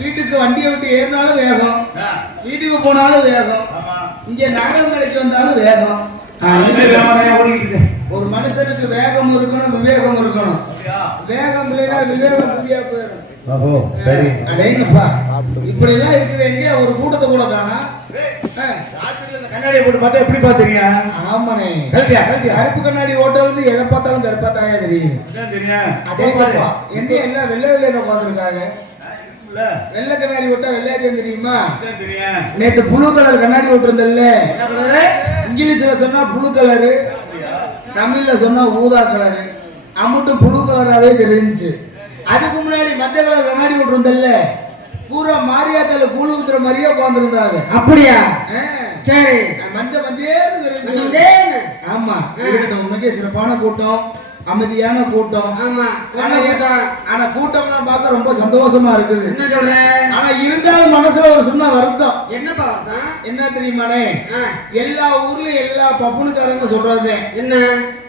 வீட்டுக்கு வண்டியை விட்டு ஏறினாலும் வேகம், வீட்டுக்கு போனாலும் வேகம், இங்க நாடகம் கலைக்கு வந்தாலும் வேகம். ஒரு மனுஷனுக்கு வேகம் இருக்கணும், விவேகம் இருக்கணும். வேகம் இல்லைன்னா விவேகம் புதியா போயிடும். இப்படி எல்லாம் இருக்குது. எங்க ஒரு கூட்டத்தை கூட காணா. கண்ணாடியை போட்டு பார்த்தா எப்படி பாத்துறீங்க? ஆமாண்ணே, கருப்பு கண்ணாடி ஓட்ட வந்து எதை பார்த்தாலும் கருப்பாத்தாயா தெரியும். அடேங்கப்பா, என்ன எல்லாம் வெள்ளை வெள்ளையில உட்காந்துருக்காங்க. வெள்ளை கண்ணாடி ஓட்டா வெள்ளையாத்தையும் தெரியுமா? நேற்று புளு கலர் கண்ணாடி ஓட்டுருந்தல்ல, இங்கிலீஷ்ல சொன்னா புளு கலரு, தமிழ்ல சொன்னா ஊதா கலரு, அம்முட்டும் புளு கலராவே தெரிஞ்சுச்சு. அதுக்கு முன்னாடி மஞ்சள் கலர் கண்ணாடி ஓட்டுருந்தல்ல, பூரா மாரியாத்தால கூழு ஊத்துற மாதிரியே உட்காந்துருந்தாங்க. அப்படியா? சரி, மஞ்சே. ஆமா, இருக்கட்டும். உண்மைக்கே சிறப்பான கூட்டம், அமைதியான கூட்டம். ஆனா கூட்டம்லாம் பார்க்க ரொம்ப சந்தோஷமா இருக்குது. ஆனா இருந்தாலும் மனசுல ஒரு சின்ன வருத்தம். என்னப்பா வருத்தம்? என்ன தெரியுமானே, எல்லா ஊர்லயும் எல்லா பப்புனுக்காரங்க சொல்றது என்ன,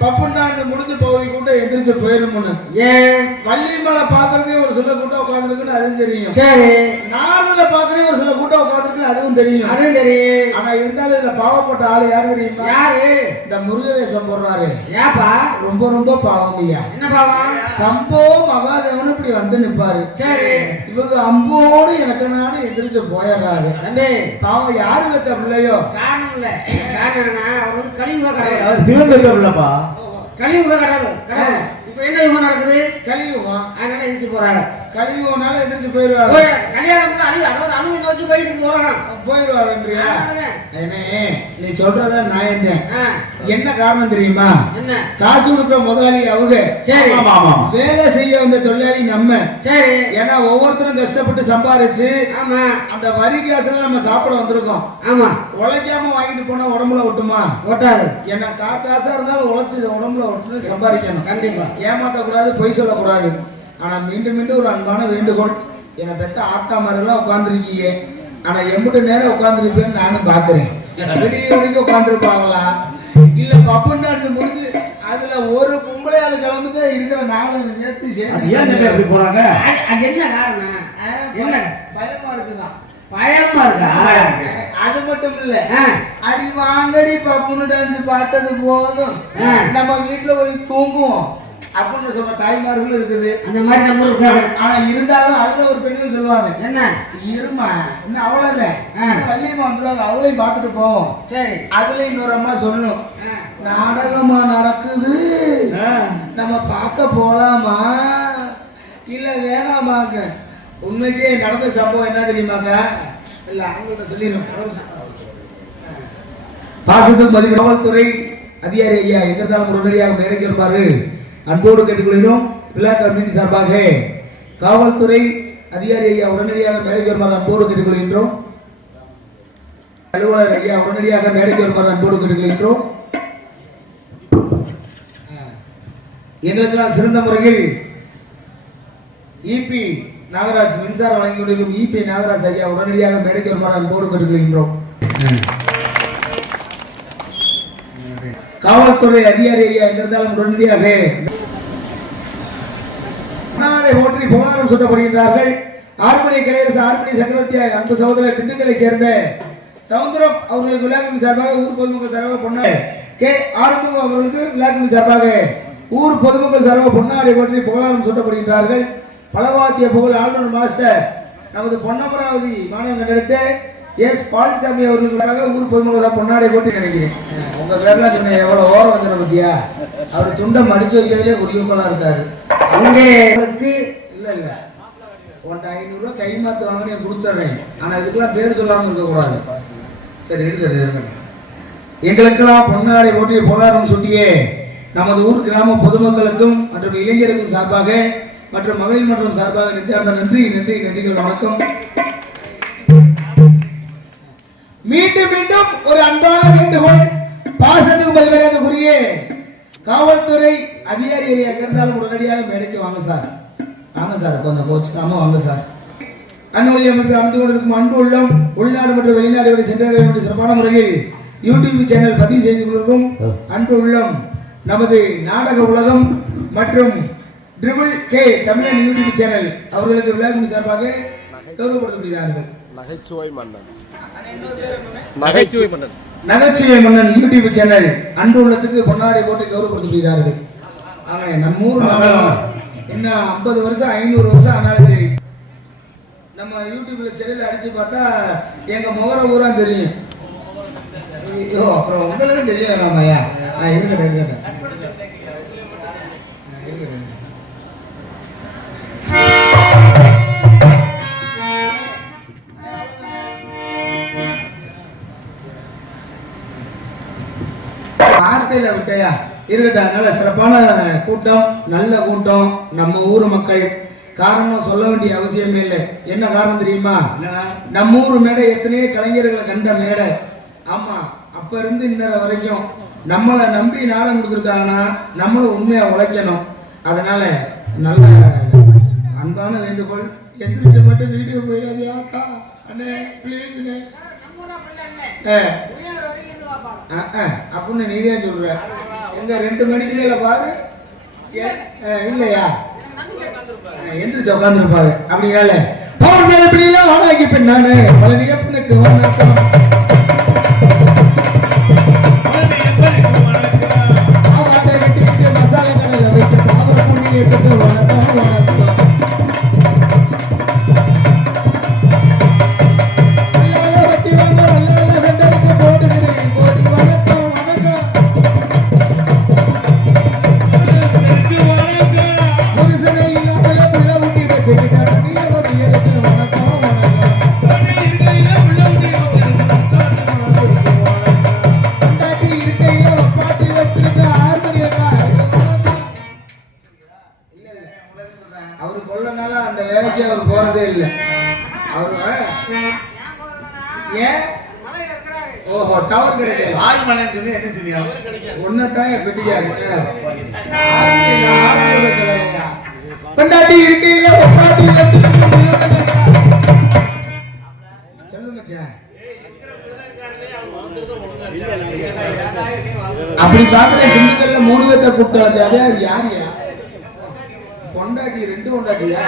பப்புண்டாண்டு முடிஞ்ச பகுதி கூட்டம் எந்திரிச்சு போயிருமுன்னு. ஏன்? வள்ளிமலை பாக்குறதே ஒரு சில கூட்டம் உட்காந்துருக்குன்னு அதுவும் தெரியும். சரி, நாடுல பாக்குறதே ஒரு சில கூட்டம் உட்காந்துருக்குன்னு அதுவும் தெரியும். ஆனா இருந்தாலும் இதுல பாவப்பட்ட ஆளு யாரு தெரியுமா? யாரு? இந்த முருகவேசம் போடுறாரு. ஏப்பா? ரொம்ப ரொம்ப பாவம் ஐயா. என்ன பாவம்? சம்போ மகாதேவன் இப்படி வந்து நிப்பாரு. சரி, இவங்க அம்போடு எனக்கு நானும் எந்திரிச்சு போயிடுறாரு. பாவம் யாரு வைத்த பிள்ளையோ? காரணம் இல்ல, காரணம்னா அவர் வந்து கலியுக கடவுள். அவர் சிவன் இல்லப்பா, கலியுக கடவுள். இப்ப என்ன யுகம் நடக்குது? கலியுகம். அதனால எந்திரிச்சு போறாங்க. கலியுகனால எந்திரிச்சு போயிருவாங்க. கல்யாணம் அதாவது அணுவை நோக்கி போயிட்டு உலகம் போயிருவாருன்றியா? நீ சொல்றத நான் என்ன காரணம் தெரியுமா? என்ன? காசு கொடுக்குற முதலாளி அவங்க. சரி, வேலை செய்ய வந்த தொழிலாளி நம்ம. சரி, ஏன்னா ஒவ்வொருத்தரும் கஷ்டப்பட்டு சம்பாரிச்சு ஆமா அந்த வரி காசுல நம்ம சாப்பிட வந்திருக்கோம். ஆமா, உழைக்காம வாங்கிட்டு போனா உடம்புல ஒட்டுமா? ஒட்டாது. ஏன்னா காசா இருந்தாலும் உழைச்சு உடம்புல ஒட்டு சம்பாதிக்கணும். கண்டிப்பா ஏமாத்த கூடாது, பொய் சொல்லக்கூடாது. ஆனா மீண்டும் மீண்டும் ஒரு அன்பான வேண்டுகோள், என்னை பெத்த ஆத்தா மாதிரிலாம் உட்காந்துருக்கீங்க. ஆனா எம்பிட்டு நேரம் உட்காந்துருப்பேன்னு நானும் பாக்குறேன். விடிய வரைக்கும் உட்காந்துருப்பாங்களா இல்ல பப்புன்னு அடிச்சு முடிஞ்சு அதுல ஒரு பொம்பளை ஆளு கிளம்பிச்சா இருக்கிற நாலு சேர்த்து போறாங்க. அது என்ன காரணம்? என்ன? பயமா இருக்குதான். பயமா இருக்கா? அது மட்டும் இல்ல, அடி வாங்கடி பப்புன்னு டான்ஸ் பார்த்தது போதும், நம்ம வீட்டுல போய் தூங்குவோம் அப்படின்னு சொல்ற தாய்மார்கள் இருக்குது. அந்த மாதிரி நம்ம இருக்காங்க. ஆனா இருந்தாலும் அதுல ஒரு பெண்கள் சொல்லுவாங்க, என்ன இருமா இன்னும் அவ்வளவுதான் வள்ளியம்மா வந்துடுவாங்க, அவளையும் பார்த்துட்டு போவோம். சரி, அதுல இன்னொரு அம்மா சொல்லணும், நாடகமா நடக்குது, நம்ம பார்க்க போலாமா இல்ல வேணாமாங்க. உண்மைக்கே நடந்த சம்பவம் என்ன தெரியுமாங்க? இல்ல அவங்கள்ட்ட சொல்லிடுறோம். பாசத்துக்கு மதிப்பு காவல்துறை அதிகாரி ஐயா எங்க இருந்தாலும் உடனடியாக மேடைக்கு வருவாரு அன்போடு கேட்டுக்கொள்கிறோம். விழா கமிட்டி சார்பாக காவல்துறை அதிகாரி ஐயா உடனடியாக மேடைக்கு வருமாறு அன்போடு கேட்டுக்கொள்கின்றோம். அலுவலர் ஐயா உடனடியாக மேடைக்கு வருமாறு அன்போடு கேட்டுக்கொள்கின்றோம். எங்களுக்கெல்லாம் சிறந்த முறையில் இபி நாகராஜ் மின்சாரம் வழங்கி கொண்டிருக்கும் இபி நாகராஜ் ஐயா உடனடியாக மேடைக்கு வருமாறு அன்போடு கேட்டுக்கொள்கின்றோம். காவல்துறை அதிகாரி ஐயா எங்கிருந்தாலும் உடனடியாக போற்றி புகாரம் சுட்டப்படுகின்றார்கள். ஆர்மணி கலையரசு ஆர்மணி சக்கரவர்த்தி அன்பு சகோதரர் திண்டுக்கலை சேர்ந்த சவுந்தரம் அவர்களுக்கு விழாக்குமி சார்பாக ஊர் பொதுமக்கள் சார்பாக பொன்னாடை கே ஆறுமுகம் அவர்களுக்கு விழாக்குமி சார்பாக ஊர் பொதுமக்கள் சார்பாக பொன்னாடை போற்றி புகாரம் சுட்டப்படுகின்றார்கள். பலவாத்திய புகழ் ஆளுநர் மாஸ்டர் நமது பொன்னமராவதி மாணவன் நடத்த எஸ் பால்சாமி அவர்களுக்காக ஊர் பொதுமக்கள் பொன்னாடை போட்டு நினைக்கிறேன். உங்க பேர்லாம் சொன்ன எவ்வளவு ஓரம் வந்தன பத்தியா? அவர் துண்டை மடிச்சு வைக்கிறதுலே குறிக்கோளா இருக்காரு. அங்கே இல்ல இல்ல உன்ட்ட 500 ரூபாய் கை மாத்து வாங்க கொடுத்துறேன். ஆனா இதுக்கெல்லாம் பேர் சொல்லாம இருக்க கூடாது. சரி இருக்கு. எங்களுக்கெல்லாம் பொன்னாடை போட்டிய புகாரம் சுட்டியே நமது ஊர் கிராம பொதுமக்களுக்கும் மற்றும் இளைஞர்களுக்கும் சார்பாக மற்றும் மகளிர் மற்றும் சார்பாக நெஞ்சார்ந்த நன்றிகள் வணக்கம். மீண்டும் மீண்டும் ஒரு அன்பான வேண்டுகோள், பாசத்துக்கு மதிமரியாதைக்குரிய காவல்துறை அதிகாரி இருந்தாலும் உடனடியாக மேடைக்கு வாங்க சார். வாங்க சார், கொஞ்சம் கோச்சுக்காம வாங்க சார். அன்னொழி அமைப்பு அமைந்து கொண்டிருக்கும் அன்பு உள்ளம் உள்நாடு மற்றும் வெளிநாடுகளை சென்றடைய சிறப்பான முறையில் யூடியூப் சேனல் பதிவு செய்து கொண்டிருக்கும் அன்பு உள்ளம் நமது நாடக உலகம் மற்றும் ட்ரிபிள் கே தமிழன் யூடியூப் சேனல் அவர்களுக்கு விழாவின் சார்பாக கௌரவப்படுத்தப்படுகிறார்கள். நகைச்சுவை மன்னன் நகைச்சுவை மன்னன் யூடியூப் சேனல் அன்பு உள்ளத்துக்கு பொன்னாடை போட்டு கௌரவப்படுத்தப்படுகிறார்கள். ஆகவே நம்ம ஊர் இன்னும் 50 வருஷம் 500 வருஷம் ஆனாலும் சரி நம்ம யூடியூப்ல செல்லில் அடிச்சு பார்த்தா எங்க முகர ஊரா தெரியும். ஐயோ அப்புறம் உங்களுக்கு தெரிய வேணாமையா? இருக்கட்டும். வார்த்தையில விட்டையா இருக்கட்டும். அதனால சிறப்பான கூட்டம், நல்ல கூட்டம், நம்ம ஊர் மக்கள். காரணம் சொல்ல வேண்டிய அவசியமே இல்லை. என்ன காரணம் தெரியுமா? நம்ம ஊர் மேடை எத்தனையோ கலைஞர்களை கண்ட மேடை. ஆமா, அப்ப இருந்து இன்னொரு வரைக்கும் நம்மளை நம்பி நாடம் கொடுத்துருக்காங்கன்னா நம்மளும் உண்மையா உழைக்கணும். அதனால நல்ல அன்பான வேண்டுகோள், எந்திரிச்ச மட்டும் வீடியோ போயிடாது ஆக்கா அண்ணே ப்ளீஸ்ண்ணே அப்படின்னு நீதான் சொல்ற. எங்க 2 மணிக்கு மேல பாரு இல்லையா எந்திரிச்சு உட்காந்துருப்பாங்க. அப்படின்னால ஆனாக்கி பின்னானு பழனியப்பனுக்கு வணக்கம். மசாலா கடையில வைத்து தாவர புண்ணியத்துக்கு வணக்கம் வணக்கம். அவரு கொள்ளனால அந்த வேலைக்கு அவர் போறதே இல்லை. அவரு ஏன் ஓஹோ டவர் கிடைக்கல. 6 மணி நேரம் சொல்லி என்ன சொல்லியா? ஒன்னதான் பெட்டியாரு கொண்டாட்டி இருக்கையில சொல்லு மச்சான். அப்படி பாக்கல திண்டுக்கல்ல 3 பேர்த்த கூப்பிட்டு வளர்த்தாரு. அது யாரியா? பொண்டாட்டி 2 பொண்டாட்டியா?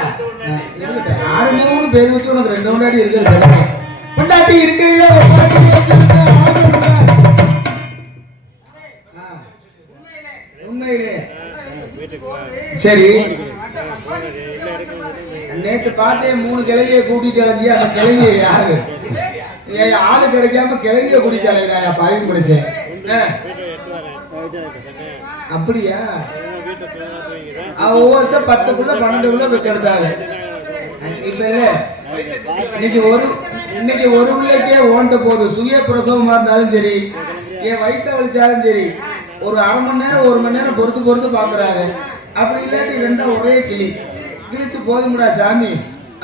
இருக்கட்டும், 6 பேர் வச்சு உனக்கு 2 பொண்டாட்டி இருக்கிற சரி. பொண்டாட்டி இருக்கையில உண்மையிலே சரி. நேத்து பார்த்தேன் 3 கிழவியை கூட்டிட்டு அலைஞ்சி. அந்த கிழவிய யாரு? ஆளு கிடைக்காம கிழவிய கூட்டிட்டு அலைகிறாயா? பையன் பிடிச்சேன். அப்படியா? ஒவ்வொருத்தர் 10 12 போய் கெடுத்தாங்க. இப்ப இல்ல இன்னைக்கு ஒரு பிள்ளைக்கே ஓண்ட போகுது. சுய பிரசவமா இருந்தாலும் சரி, என் வயிற்ற வலிச்சாலும் சரி, ஒரு 1/2 மணி நேரம் 1 மணி நேரம் பொறுத்து பாக்குறாங்க. அப்படி இல்லாட்டி 2 ஒரே கிழிச்சு போதும்டா சாமி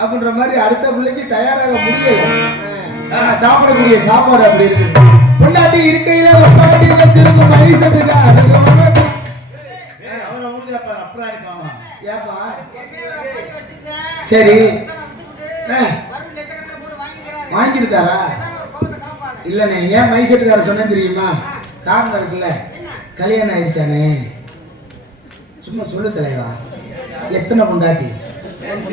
அப்படின்ற மாதிரி அடுத்த பிள்ளைக்கு தயாராக முடியல. சாப்பிடக்கூடிய சாப்பாடு அப்படி இருக்குது. பொண்டாட்டி இருக்கையில வச்சிருக்கும் மனுஷனுக்கு சரி வாங்கியிருக்காரா? இல்லண்ணே, ஏன் மைசெட்டுக்கார சொன்னேன் தெரியுமா? காரணம் இருக்குல்ல, கல்யாணம் ஆயிடுச்சானே. சும்மா சொல்லு தலைவா, எத்தனை பொண்டாட்டி? ஏன்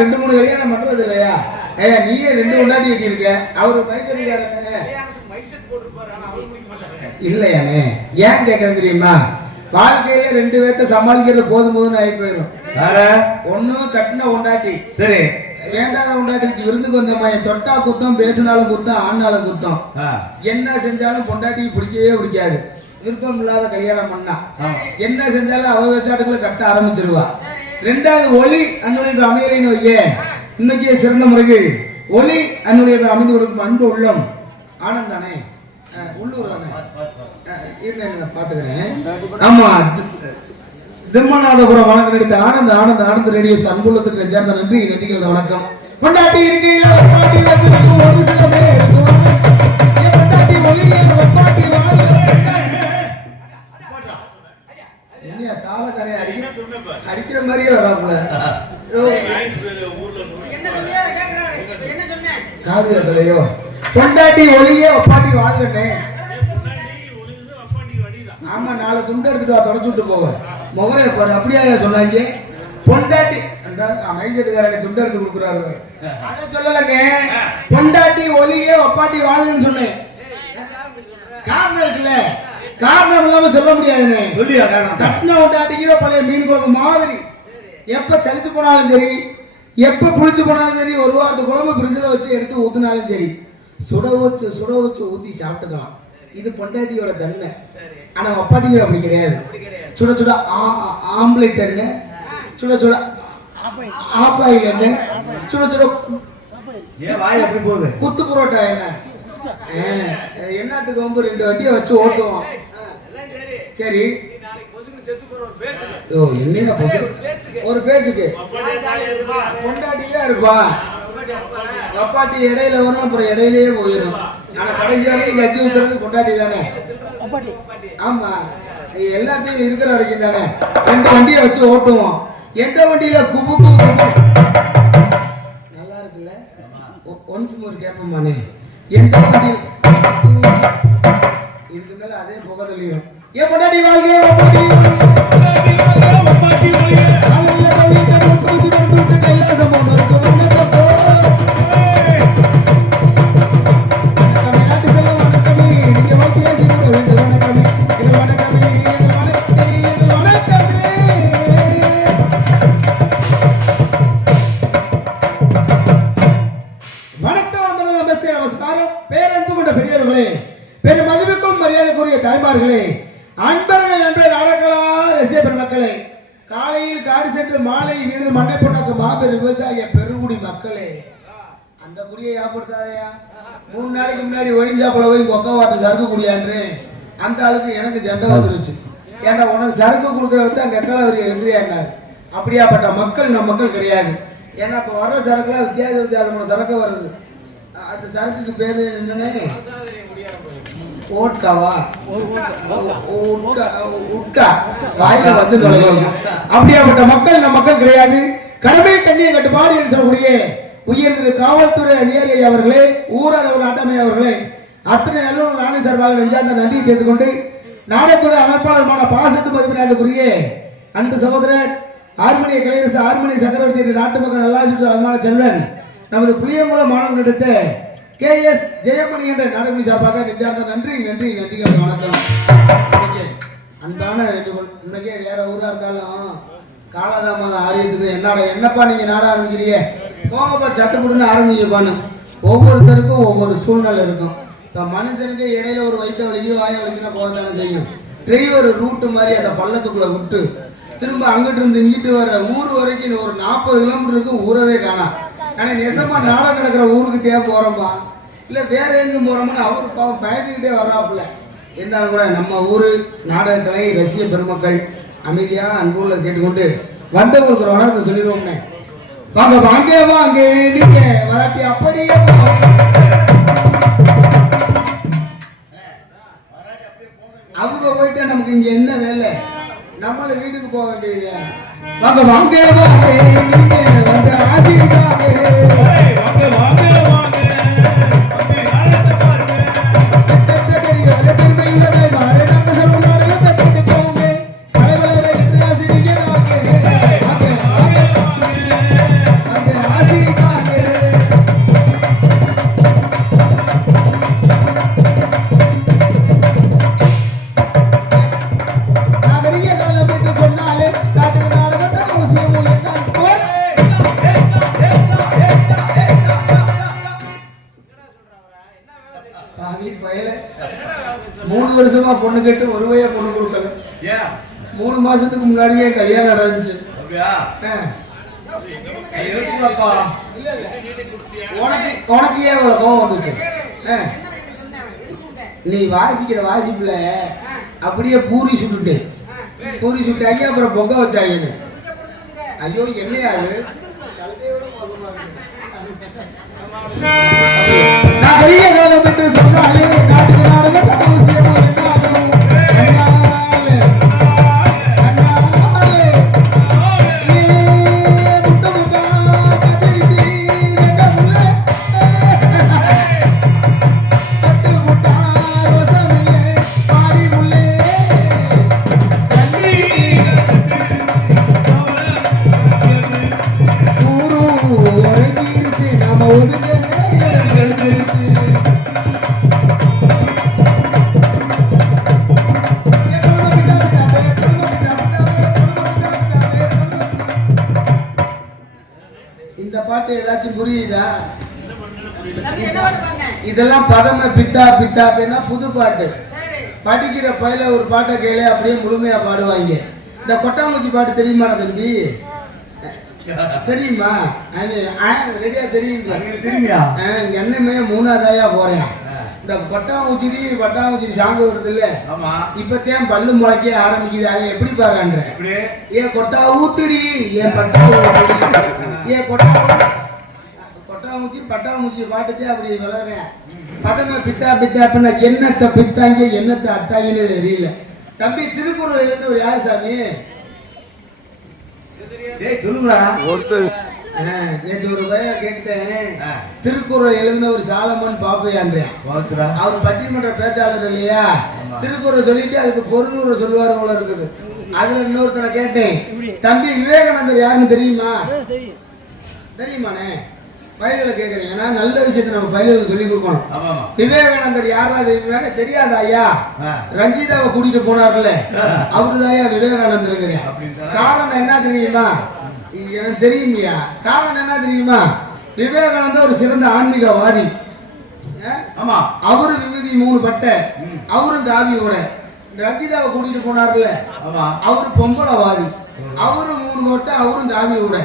2-3 கல்யாணம் பண்றது இல்லையா? நீயே 2 பொண்டாட்டி கட்டி இருக்க. அவரு மைசெட்டுக்காரனே இல்லையானே. ஏன் கேட்கறது தெரியுமா? வாழ்க்கையில 2 பேர்த்த சமாளிக்கிறது போதும்னு ஆகி போயிடும். ஒன்னும் கட்டின பொண்டாட்டி சரி, வேண்டாத பொண்டாட்டிக்கு விருந்துக்கு வந்தம்மா. தொட்டா குத்தம், பேசினாலும் குத்தம், ஆனாலும் குத்தம். என்ன செஞ்சாலும் பொண்டாட்டிக்கு பிடிக்காது. விருப்பம் இல்லாத கல்யாணம் பண்ணா என்ன செஞ்சாலும் அவ விவசாயத்துக்குள்ள கத்த ஆரம்பிச்சிருவா. 2வது ஒளி அன்னுடைய அமையலின்னு வையே. இன்னைக்கு சிறந்த முறைகள் ஒளி அன்னுடைய அமைந்து கொடுக்கும் அன்பு உள்ளம் ஆனந்த் தானே, உள்ளூர் தானே பாத்துக்கிறேன். ஆமா, திம்மநாதபுரம் வணக்கம் நடித்த ஆனந்த் ரேடியோஸ் அன்புள்ளத்துக்கு சேர்ந்த நன்றிகள் வணக்கம். பொண்டாட்டி இருக்கையில தாளக்கரையை அடிக்கிற மாதிரியே வராப்புல. காவியத்திலையோ பொண்டாட்டி ஒளியே ஒப்பாட்டி வாழ்றனே. ஆமா, 4 துண்டு எடுத்துட்டு வா தொடச்சு விட்டு போவேன் முகரை பாரு அப்படியா சொன்னாங்க பொண்டாட்டி அந்த மைசூர்காரனை துண்டு எடுத்து கொடுக்குறாரு அதை சொல்லலைங்க பொண்டாட்டி ஒலியே ஒப்பாட்டி வாழுன்னு சொன்னேன் காரணம் இருக்குல்ல காரணம் இல்லாம சொல்ல முடியாதுன்னு சொல்லியா காரணம் கட்டின பொண்டாட்டிக்கிற பழைய மீன் குழம்பு மாதிரி எப்ப சலிச்சு போனாலும் சரி எப்ப புளிச்சு போனாலும் சரி ஒரு வாரத்து குழம்பு பிரிட்ஜில் வச்சு எடுத்து ஊத்துனாலும் சரி சுட வச்சு ஊத்தி சாப்பிட்டுக்கலாம் இது பொண்டாட்டியோட தன்மை ஆனா ஒப்பாட்டிக்கு அப்படி கிடையாது சுட சுட ஆம்லெட் என்ன சுட சுட ஆஃப் ஆயில் என்ன சுட சுட ஏன் வாய் எப்படி போகுது குத்து புரோட்டா என்ன என்னத்துக்கு வந்து 2 வண்டியை வச்சு ஓட்டுவோம் சரி ஓ என்னையா ஒரு பேச்சுக்கு பொண்டாட்டியே இருப்பா அப்பாட்டி இடையில வரும் அப்புறம் இடையிலேயே போயிடும் ஆனா கடைசியாக கட்சி ஊத்துறது பொண்டாட்டி தானே ஆமா எல்லாத்தையும் இருக்கிற வரைக்கும் தானே 2 வண்டியை வச்சு ஓட்டுவோம் எந்த வண்டியில குபுக்கு நல்லா இருக்குல்ல ஒன்ஸ் மோர் கேட்போமானே எந்த வண்டியில் இதுக்கு மேல அதே புகை தெளியும் ஏன் பொண்டாட்டி வாழ்க்கை பெரும் மதிப்புக்கும் மரியாதைக்குரிய தாய்மார்களே அன்பர்கள் நண்பர் நாடகளா ரசிக பெருமக்களே காலையில் காடு சென்று மாலை வீடு மண்ணை பொண்ணாக்கு மாபெரும் விவசாய பெருங்குடி மக்களே அந்த குடியை யாப்படுத்தாதையா 3 நாளைக்கு முன்னாடி ஒயின் ஷாப்பில் போய் கொக்கவாட்டு சரக்கு குடியான்று அந்த ஆளுக்கு எனக்கு ஜெண்டை வந்துருச்சு ஏன்னா உனக்கு சரக்கு கொடுக்குற வந்து அங்கே எக்காலவரி எழுதுறியான்னாரு அப்படியாப்பட்ட மக்கள் நம்ம மக்கள் கிடையாது ஏன்னா இப்போ வர்ற சரக்குலாம் வித்தியாசமான சரக்கு வருது அந்த சரக்குக்கு பேர் என்னன்னு ஓட்காவா வாயில வந்து அப்படியாப்பட்ட மக்கள் நம் மக்கள் கிடையாது கடமை கண்ணிய கட்டுப்பாடு என்று சொல்லக்கூடிய உயர்ந்த காவல்துறை அதிகாரி அவர்களே ஊரடங்கு நாட்டமை அவர்களே அத்தனை நல்லூர் நாடு சார்பாக நெஞ்சார்ந்த நன்றியை தெரிந்து கொண்டு நாடகத்துறை அமைப்பாளருமான பாசத்து மதிப்பினருக்குரிய அன்பு சகோதரர் ஆர்மணிய கலையரசு ஆர்மணி சக்கரவர்த்தி நாட்டு மக்கள் நல்லாசிரியர் அபிமான செல்வன் நமது புளியங்குளம் மாணவன் எடுத்த KS ஜெயமணி என்ற நாடகம் சார்பாக நெஞ்சார்ந்த நன்றிகள் வணக்கம் அன்பான வேண்டுகோள் இன்னைக்கே வேற ஊரா இருந்தாலும் காலதாமதம் ஆரியத்துக்கு என்னப்பா நீங்க நாட ஆரம்பிக்கிறீங்க போங்கப்பா சட்டுப்புட்டுன்னு ஆரம்பிக்கப்பான்னு ஒவ்வொருத்தருக்கும் ஒவ்வொரு சூழ்நிலை இருக்கும் இப்போ மனுஷனுக்கு இடையில ஒரு வயிற்ற வலிக்கு வாய வலிக்குன்னா போகத்தானே செய்யும் டிரைவர் ரூட்டு மாதிரி அந்த பள்ளத்துக்குள்ள விட்டு திரும்ப அங்கிட்டு இருந்து இங்கிட்டு வர்ற ஊர் வரைக்கும் ஒரு 40 கிலோமீட்டருக்கு ஊரவே காணாம் ஆனால் நெசமா நாடகம் நடக்கிற ஊருக்கு தேவை போகிறோம்பா இல்லை வேற எங்கும் போகிறோம்னு அவரு பாவம் பயந்துக்கிட்டே வர்றாப்புல இருந்தாலும் கூட நம்ம ஊர் நாடகக்கலை ரசிக பெருமக்கள் அமைதியாக அன்புள்ள கேட்டுக்கொண்டு வந்தவங்களுக்கு ஒரு வணக்கத்தை சொல்லிடுவோம்னே வாங்க வாங்க நீங்க வராட்டி அப்படியே அவங்க போயிட்டா நமக்கு இங்க என்ன வேலை நம்மள வீட்டுக்கு போக வேண்டியது வாங்க வந்து வருஷமா பொண்ணு கேட்டு ஒரு வழியா பொண்ணு கொடுக்கல 3 மாசத்துக்கு முன்னாடியே கல்யாணம் நடந்துச்சு உனக்கு ஏன் இவ்வளவு கோவம் வந்துச்சு நீ வாசிக்கிற வாசிப்புல அப்படியே பூரி சுட்டாங்க அப்புறம் பொங்க வச்சாங்க ஐயோ என்னையா அது நான் வெளியே பெற்று சொன்னாலே நாட்டுக்கு நாடகம் இந்த பாட்டு ஏதாச்சும் புரியுதா? தம்பி என்ன பாடுவாங்க? இதெல்லாம் பதம பித்தா பித்தா பேனா புது பாட்டு. சரி. படிக்கிற பையில ஒரு பாட்டை கேளு அப்படியே முழுமையா பாடுவாங்க. இந்த கொட்டாங்குச்சி பாட்டு தெரியுமா தம்பி? தெரியுமா? ரெடியா தெரியுங்க. தெரியுமியா? என்னமே மூணாவதாயா போறேன். இந்த பட்டாங்குச்சி சாங்க வருது இல்ல, ஆமா. இப்பத்தான் பல்லு முளைக்க ஆரம்பிக்குது. அவன் எப்படி பாருன்ற, எப்படி? ஏ கொட்டா ஊத்துடி, ஏன் பட்டா ஊத்துடி, ஏ பட்டாங்குச்சி பாட்டுத்தே அப்படி வளர்றேன். பதம பித்தா பித்தா அப்படின்னா என்னத்தை பித்தாங்க என்னத்தை அத்தாங்கன்னு தெரியல. தம்பி திருக்குறள் எழுந்து ஒரு யார் சாமி? சொல்லுங்களா. நேற்று ஒரு பைய கேட்டேன், திருக்குறள் எழுதின ஒரு சாலமன் பாப்பையான்றேன். அவர் பட்டிமன்ற பேச்சாளர் இல்லையா, திருக்குறள் சொல்லிட்டு அதுக்கு பொருள் சொல்லுவாரு போல இருக்குது. அதுல இன்னொருத்தரை கேட்டேன், தம்பி விவேகானந்தர் யாருன்னு தெரியுமா? தெரியுமாண்ணே? பயில்களை கேட்கறேன், ஏன்னா நல்ல விஷயத்தை நம்ம பயில்களுக்கு சொல்லி கொடுக்கணும். விவேகானந்தர் யாரா தெரியாதா ஐயா? ரஞ்சிதாவை கூட்டிட்டு போனார்ல, அவருதான் ஐயா விவேகானந்தருங்கிறேன். காரணம் என்ன தெரியுமா? எனக்கு தெரியுமியா. காரணம் என்ன தெரியுமா? விவேகானந்தர் ஒரு சிறந்த ஆன்மீகவாதி. அவரு விபூதி 3 பட்டை, அவரும் காவியோட. ரஞ்சிதாவை கூட்டிட்டு போனார்ல, அவரு பொம்பளவாதி. அவரு 3 பட்டை, அவரும் காவியோட.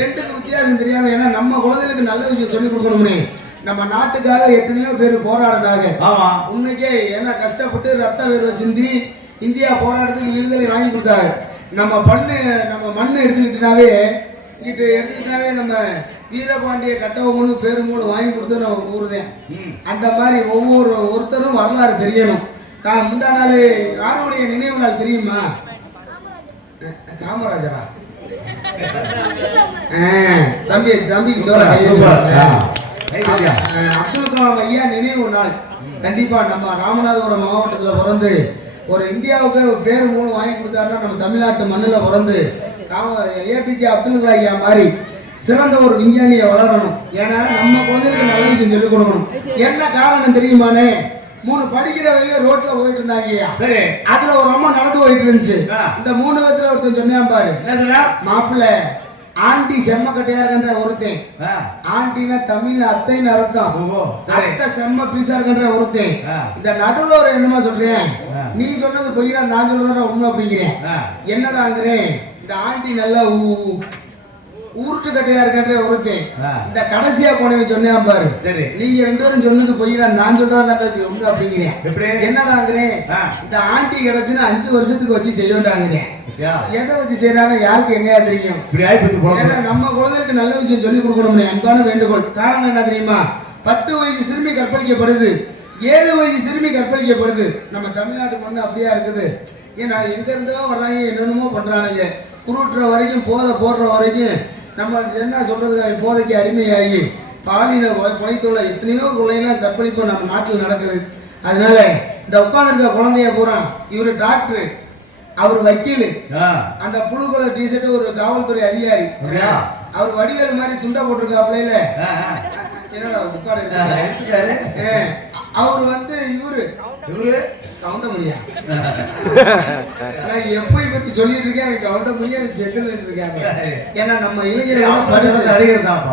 ரெண்டுக்கு வித்தியாசம் தெரியாம, ஏன்னா நம்ம குழந்தைகளுக்கு நல்ல விஷயம் சொல்லி கொடுக்கணும்னே. நம்ம நாட்டுக்காக எத்தனையோ பேர் போராடுறாங்க உன்னைக்கே. ஏன்னா கஷ்டப்பட்டு ரத்த வேர்வை சிந்தி இந்தியா போராட்டத்துக்கு விடுதலை வாங்கி கொடுத்தாங்க. நம்ம மண்ணை எடுத்துக்கிட்டாவே நம்ம வீரபாண்டிய கட்டவங்கன்னு பேருமூணு வாங்கி கொடுத்து நம்ம ஊருதேன். அந்த மாதிரி ஒருத்தரும் வரலாறு தெரியணும். முந்தா நாள் யாருடைய நினைவு நாள் தெரியுமா? காமராஜரா? தம்பிக்கு சொல்ற அப்துல் கலாம் ஐயா நினைவு நாள். கண்டிப்பா நம்ம ராமநாதபுரம் மாவட்டத்தில் பிறந்து ஒரு இந்தியாவுக்கு பேரு 3 வாங்கி கொடுத்தாருன்னா நம்ம தமிழ்நாட்டு மண்ணில் பிறந்து ஏபிஜே அப்துல் கலாம் ஐயா மாதிரி சிறந்த ஒரு விஞ்ஞானியை வளரணும். ஏன்னா நம்ம குழந்தைகளுக்கு நல்ல விஷயம் சொல்லிக் கொடுக்கணும். என்ன காரணம் தெரியுமானே? 3 படிக்கிற வழியில ரோட்ல போயிட்டு இருந்தாங்க. அதுல ஒரு அம்மா நடந்து போயிட்டு இருந்துச்சு. இந்த 3 விதத்துல ஒருத்தன் சொன்னான் பாரு, மாப்பிள்ள ஆண்டி செம்மக்கட்டையா இருக்கின்ற ஒருத்தன். ஆண்டினா தமிழ் அத்தைன்னு அர்த்தம். அத்தை செம்ம பீசா இருக்கின்ற ஒருத்தன். இந்த நடுவுல ஒரு என்னமா சொல்றேன், நீ சொன்னது பொய்யா நான் சொல்றத உண்மை அப்படிங்கிறேன். என்னடாங்கிறேன், இந்த ஆண்டி நல்லா ஊருட்டு கட்டையா இருக்கின்ற ஒருத்தன். இந்த கடைசியா போனவன் சொன்னேன் பாரு, நீங்க 2 பேரும் சொன்னது பொய்யா நான் சொல்றேன் உண்மை அப்படிங்கிறேன். என்னடாங்கிறேன், இந்த ஆண்டி கிடைச்சுன்னா 5 வருஷத்துக்கு வச்சு செய்யண்டாங்கிறேன். எதை வச்சு செய்யறாங்க யாருக்கு எங்கயா தெரியும்? நம்ம குழந்தைகளுக்கு நல்ல விஷயம் சொல்லி கொடுக்கணும், அன்பான வேண்டுகோள். காரணம் என்ன தெரியுமா? 10 வயசு சிறுமி கற்பழிக்கப்படுது, 7 வயசு சிறுமி கற்பழிக்கப்படுது. நம்ம தமிழ்நாட்டு மண்ணு அப்படியா இருக்குது. ஏன்னா எங்க இருந்தோ வர்றாங்க, என்னென்னமோ பண்றானுங்க. குருட்டுற வரைக்கும் போடுற வரைக்கும் நம்ம என்ன சொல்றது, போதைக்கு அடிமையாகி பாலின கொலைத்தொல்லை எத்தனையோ கொலையெல்லாம் கற்பழிப்பு நம்ம நாட்டில் நடக்குது. அதனால இந்த உட்கார்ந்துருக்க குழந்தைய பூரா இவரு டாக்டர், அவர் வக்கீல், அந்த புழு கலர் டிஷர்ட் ஒரு காவல்துறை அதிகாரி. அவர் வடிவேல் மாதிரி துண்டை போட்டிருக்காப்ல. என்னடா உட்கார்ந்து அவர் வந்து இவரு கவுண்டமணியா? நான் எப்படி பத்தி சொல்லிட்டு இருக்கேன், கவுண்டமணியா செட்டில் இருக்காங்க. ஏன்னா நம்ம இளைஞர்கள்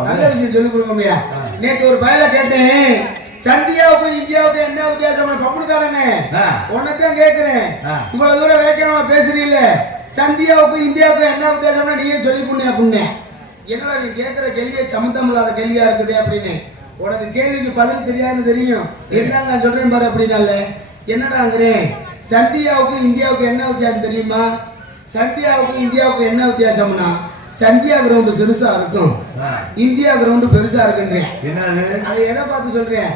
நல்ல விஷயம் சொல்லிக் கொடுக்க முடியா. நேற்று ஒரு பயல கேட்டேன், சந்தியாவுக்கும் இந்தியாவுக்கும் என்ன வித்தியாசம்? கம்முனுக்காரனே உன்னதான் கேட்கிறேன், இவ்வளவு தூரம் வேகமா பேசுறீல்ல, சந்தியாவுக்கும் இந்தியாவுக்கும் என்ன வித்தியாசம்னா நீயே சொல்லி புண்ணே புண்ணே. என்னடா நீ கேட்கிற கேள்வியை சம்மந்தம் இல்லாத கேள்வியா இருக்குது அப்படின்னு. உனக்கு கேள்விக்கு பதில் தெரியாதுன்னு தெரியும், என்ன நான் சொல்றேன் பாரு அப்படின்னால. என்னடாங்கிறேன், சந்தியாவுக்கும் இந்தியாவுக்கும் என்ன வித்தியாசம் தெரியுமா? சந்தியாவுக்கும் இந்தியாவுக்கும் என்ன வித்தியாசம்னா, சந்தியா கிரவுண்ட் சிறுசா இருக்கும், இந்தியா கிரவுண்ட் பெருசா இருக்குன்றேன். அதை எதை பார்த்து சொல்றேன்?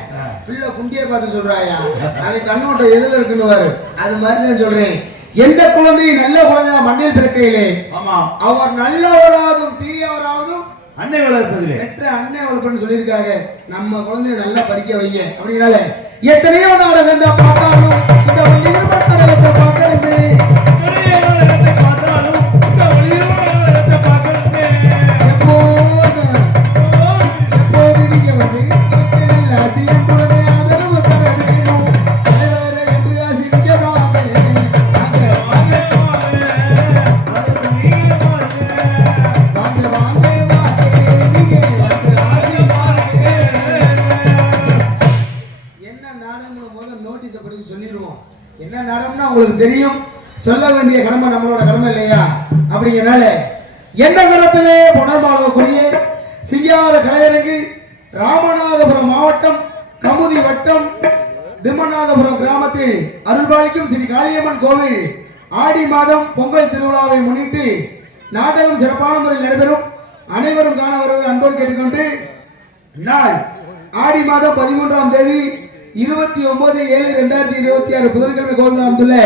பிள்ளை குண்டியை பார்த்து சொல்றாயா? அவன் கண்ணோட்டம் எதுல இருக்குன்னு வாரு. அது மாதிரிதான் சொல்றேன். எந்த குழந்தையும் நல்ல குழந்தை மண்ணில் பிறக்கையிலே அவர் நல்லவராதும் தீயவராவதும் அன்னை வளர்ப்பதிலே பெற்ற அன்னை வளர்ப்புன்னு சொல்லியிருக்காங்க. நம்ம குழந்தைய நல்லா படிக்க வைங்க. அப்படின்னால எத்தனையோ நாடகம் பார்த்தாலும் இந்த வாங்க உங்களுக்கு தெரியும். சொல்ல வேண்டிய கடமை நம்மளோட கடமை இல்லையா? அப்படிங்கிறனால எந்த காலத்திலே புனர்மாலக்கூடிய சிங்கார கலையரங்கில் ராமநாதபுரம் மாவட்டம் கமுதி வட்டம் திம்மநாதபுரம் கிராமத்தில் அருள்பாலிக்கும் ஸ்ரீ காளியம்மன் கோவில் ஆடி மாதம் பொங்கல் திருவிழாவை முன்னிட்டு நாடகம் சிறப்பான முறையில் நடைபெறும். அனைவரும் காண வருவது அன்போடு கேட்டுக்கொண்டு நாள் ஆடி மாதம் 13ஆம் தேதி 29/7/2026 புதன்கிழமை கோவில் அமைந்துள்ள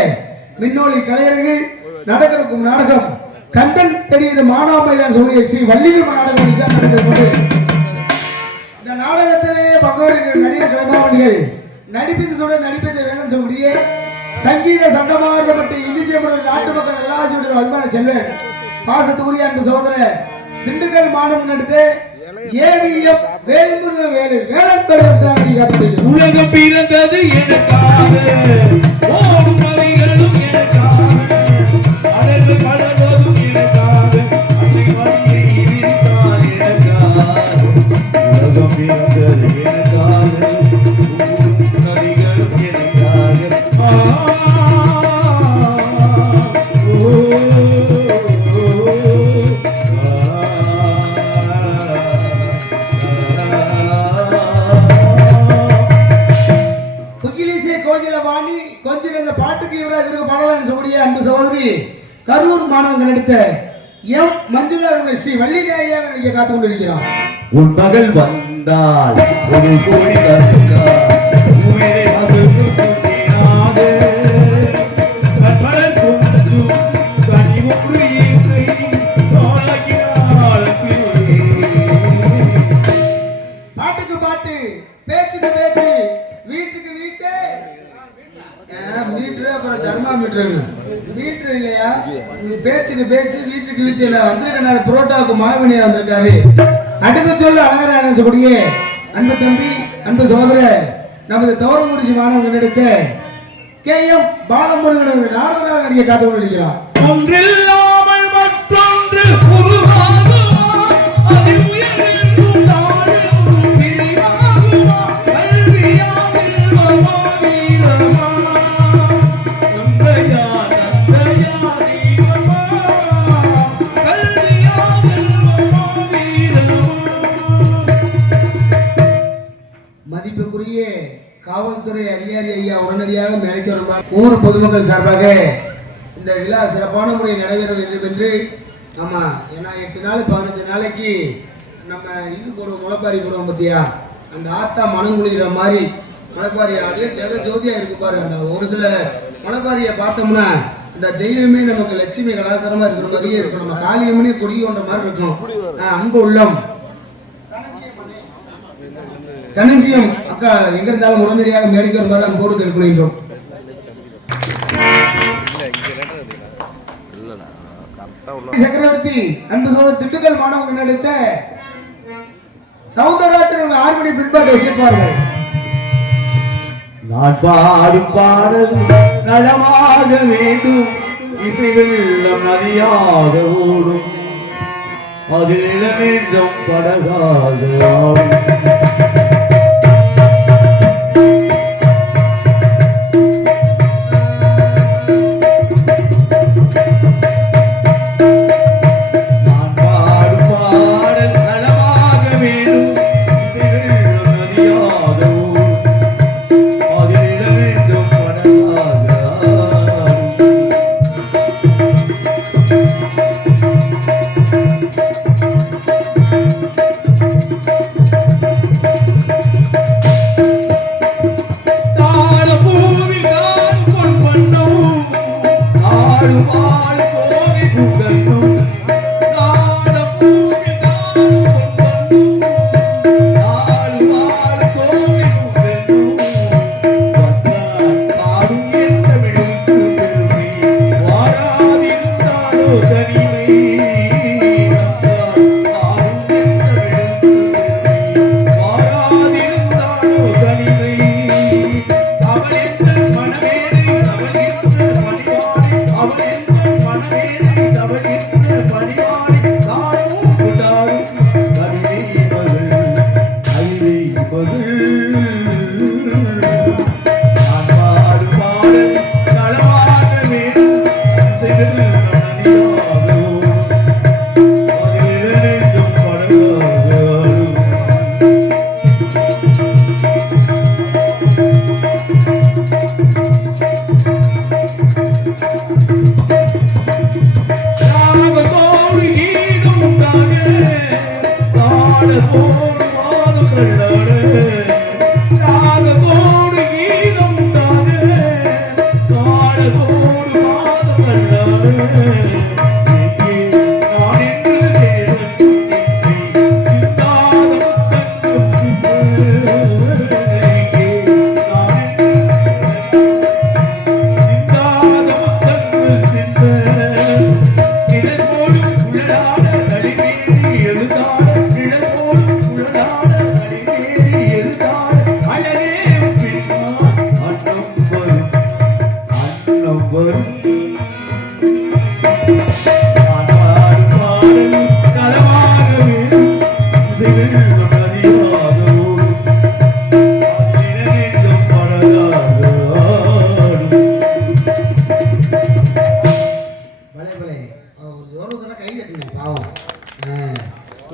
மின்னோலி கலையரங்கில் நடக்கும் நாடகம் கந்தன் தெரியுது மானாமையான் சொல்லிய ஸ்ரீ வள்ளியம்மன் நாடகம் நடந்தது. இந்த நாடகத்திலே பங்கேற்கிற நடிகர் கலைமாமணிகள் நடிப்பதை வேணும் சொல்லக்கூடிய சங்கீத சண்டமார்க்கப்பட்டு இந்திசியமுடன் நாட்டு மக்கள் நல்லாசியுடைய அபிமான செல்வன் பாசத்துக்குரிய அன்பு சகோதரர் திண்டுக்கல் மாநிலம் நடத்து ஏவிஎம் வேல்முருகன் வேலன் பெறுவதற்காக உலகம் பிறந்தது எனக்காக, ஓடும் நதிகளும் எனக்காக, அலைகள் கடல்களும் எனக்காக, அன்னை மடியை விரித்தார் எனக்காக. உலகம் பிறந்தது எனக்காக, ஓடும் நதிகளும் எனக்காக. கொஞ்சம் பாட்டுக்கு இவருக்கு பாடலாம் சொல்லக்கூடிய அன்பு சகோதரி கரூர் மாணவர்கள் நடித்த எம் மஞ்சுளா ஸ்ரீ வள்ளி தேவியாக நீங்க காத்து கொண்டிருக்கிறோம். உன் மகள் வந்தால் ஒரு கோடி தந்தால் உயிரை மகிழ்ந்து கூட்டினாது கற்பனை குஞ்சு கனி ஒன்று ஈட்டை தோழகினால் பாட்டுக்கு பாட்டு பேச்சுக்கு பேச்சு வீச்சுக்கு வீச்சு மீட்டர் அப்புறம் தர்மா மீட்டர் மீட்டர் இல்லையா? பேச்சுக்கு பேச்சு வீச்சுக்கு வீச்சு வந்திருக்க புரோட்டாவுக்கு மாவினியா வந்திருக்காரு. அடுக்க சொல்ல அழகரான சொல்லக்கூடிய அன்பு தம்பி அன்பு சகோதரர் நமது தோரங்குறிச்சி மாணவர்கள் எடுத்த KM பாலமுருகன் நாரதராக நடிகை காத்து கொண்டிருக்கிறார். ஒன்றில்லாமல் மற்றொன்று உருவாகுமா, அதில் உயர்வென்றும் தாழ்வென்றும் பிரிவாகுமா, கல்வியாவில் வீரமா, தந்தையா தந்தையா தெய்வமா, கல்வியாவில் வீரமா. மதிப்புக்குரிய காவல்துறை அதிகாரி ஐயா உடனடியாக மேடைக்கு வருமாறு ஊர் பொதுமக்கள் சார்பாக இந்த விழா சிறப்பான முறையில் நடைபெற வேண்டும் என்று. ஆமா, ஏன்னா 8 நாள் 15 நாளைக்கு நம்ம இது போடுவோம், முளைப்பாரி போடுவோம் பத்தியா, அந்த ஆத்தா மனம் குளிக்கிற மாதிரி முளைப்பாரி அப்படியே ஜெக ஜோதியா இருக்கு பாரு. அந்த ஒரு சில முளைப்பாரியை பார்த்தோம்னா அந்த தெய்வமே நமக்கு லட்சுமி கலாச்சாரமா இருக்கிற மாதிரியே இருக்கும். நம்ம காளியம்மனே கொடி கொண்ட மாதிரி இருக்கும். அன்பு உள்ளம் தனஞ்சியம் அக்கா எங்க இருந்தாலும் உடனடியாக மேடைக்கு வருமாறு அன்போடு கேட்டுக்கொள்கின்றோம். சக்கரவர்த்தி அன்பு சோதர் திண்டுக்கல் மாணவர்கள் நடித்த சவுந்தரராஜன் 6 மணி பின்பாட்டை சேர்ப்பார்கள். நான் பாடும் பாடல் நலமாக வேண்டும், இசை வெள்ளம் நதியாக ஓடும், அதில் இளநெஞ்சம் படகாக ஆடும்.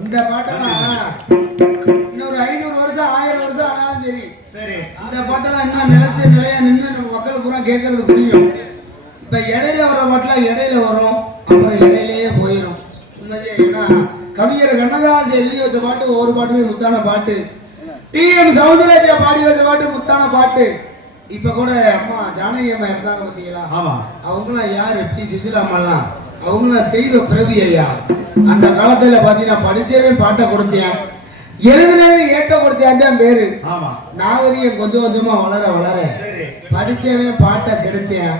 இந்த பாட்டெல்லாம் இன்னொரு 500 வருஷம் 1000 வருஷம் ஆனாலும் சரி, இந்த பாட்டெல்லாம் இன்னும் நிலையா நின்று நம்ம மக்கள் பூரா கேட்கறது புரியும். இப்ப இடையில வர பாட்டுலாம் இடையில வரும், அப்புறம் இடையிலேயே போயிடும். உண்மையிலே ஏன்னா கவிஞர் கண்ணதாசன் எழுதி வச்ச பாட்டு ஒவ்வொரு பாட்டுமே முத்தான பாட்டு, டி.எம். சௌந்தரராஜா பாடி வச்ச பாட்டு முத்தான பாட்டு. இப்ப கூட அம்மா ஜானகி அம்மா இருந்தாங்க பாத்தீங்களா, அவங்களாம் யாரு? பி. சுசிலா அம்மாலாம் அவங்களாம் தெய்வ பிறவி ஐயா. அந்த காலத்துல பாத்தீங்கன்னா படிச்சவே பாட்டை கொடுத்தேன், எழுதினவே ஏட்ட கொடுத்தேன் பேரு. நாகரிகம் கொஞ்சம் கொஞ்சமா வளர வளர படிச்சவே பாட்டை கெடுத்தேன்,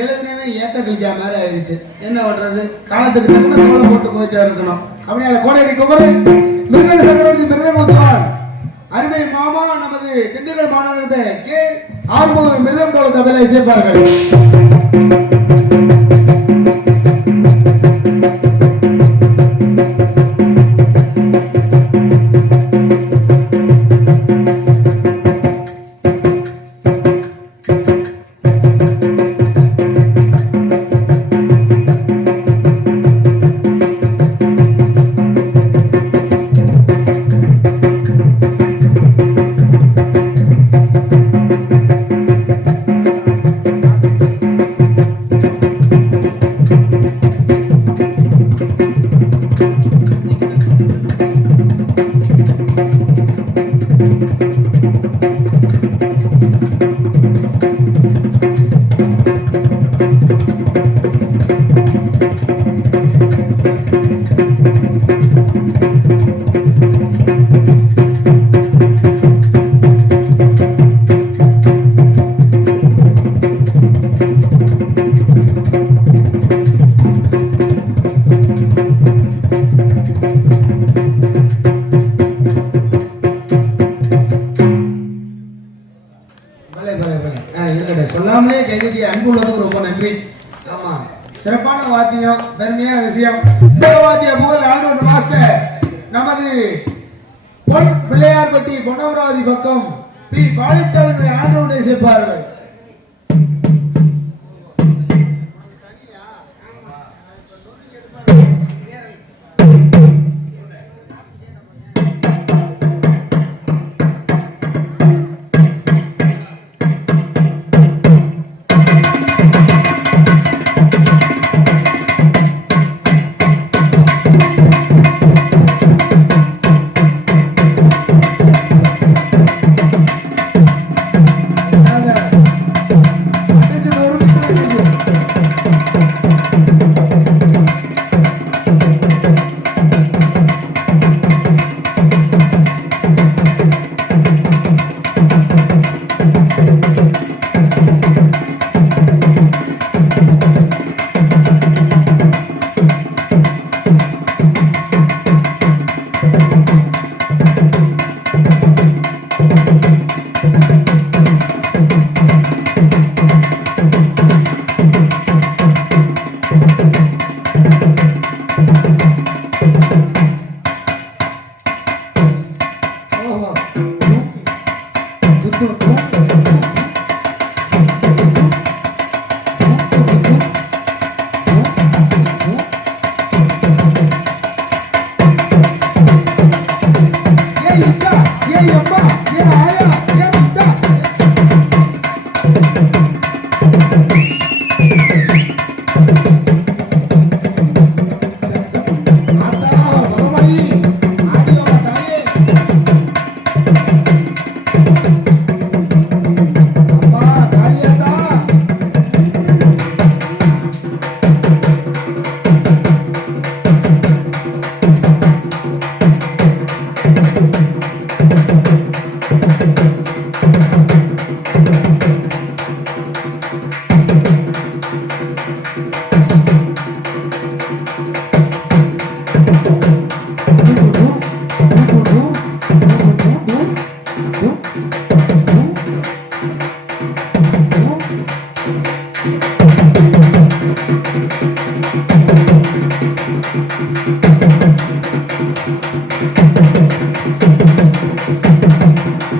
எழுதினவே ஏட்ட கழிச்சா மாதிரி ஆயிடுச்சு. என்ன பண்றது, காலத்துக்கு தகுந்த கோலை போட்டு போயிட்டே இருக்கணும். அப்படியே கோடையடி குமரு மிருதங்க சக்கரவர்த்தி மிருதங்க உத்தவான் அருமை மாமா நமது திண்டுக்கல் மாநகரத்தை கே ஆறுமுக மிருதம் கோல தபையில இசைப்பார்கள். சொல்லாமலே கைதிக்கு அன்பு உள்ளதுக்கு ரொம்ப நன்றி. ஆமா, சிறப்பான வாத்தியம், பெருமையான விஷயம். இந்த வாத்திய புகழ் ஆல்ரவுண்ட் மாஸ்டர் நமது பொன் பிள்ளையார்பட்டி பொன்னமராவதி பக்கம் பி. பாலிச்சாமி ஆல்ரவுண்ட் இசைப்பார்கள்.